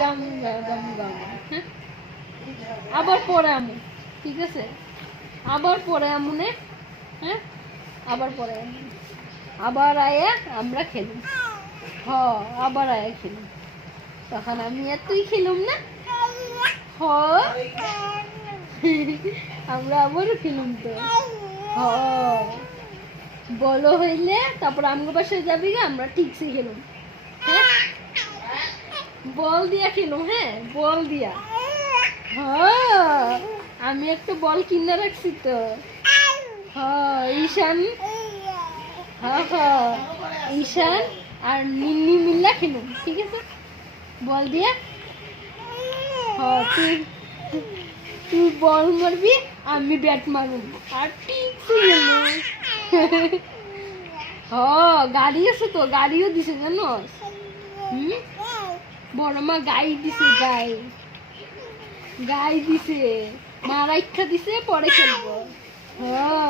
জামু জামু জামু, হ্যাঁ আবার পরে আমু, ঠিক আছে আবার পরে আমুনে, হ্যাঁ আবার পরে আমু, আবার আয়া আমরা খেলুম। হ আবার আয়া খেলুম, তখন আমি আর তুই খেলুম না। হ আমরা আবারও খেলুম তো। হ বলো হইলে তারপর আমগো বাসায় যাবি গে, আমরা ঠিকসে খেলুম। হ্যাঁ বল দিয়া খেলুম, হ্যাঁ বল দিয়া। হ্যাঁ আমি একটা বল কিনে রাখছি তো। হ্যাঁ ঈশান, হ্যাঁ হ্যাঁ ঈশান আর নিন্নি মিল্লা খেলুম, ঠিক আছে বল দিয়া। হ্যাঁ তুই তুই বল মারবি, আমি ব্যাট মারুম, আর ঠিকসে খেলুম। হ্যাঁ গাড়ি আছে তো, গাড়িও দিছে জানো। হুম বড় মা গাই দিছে, গাই গাই দিছে, মা রাইখা দিছে পরে খেলবো। হ্যাঁ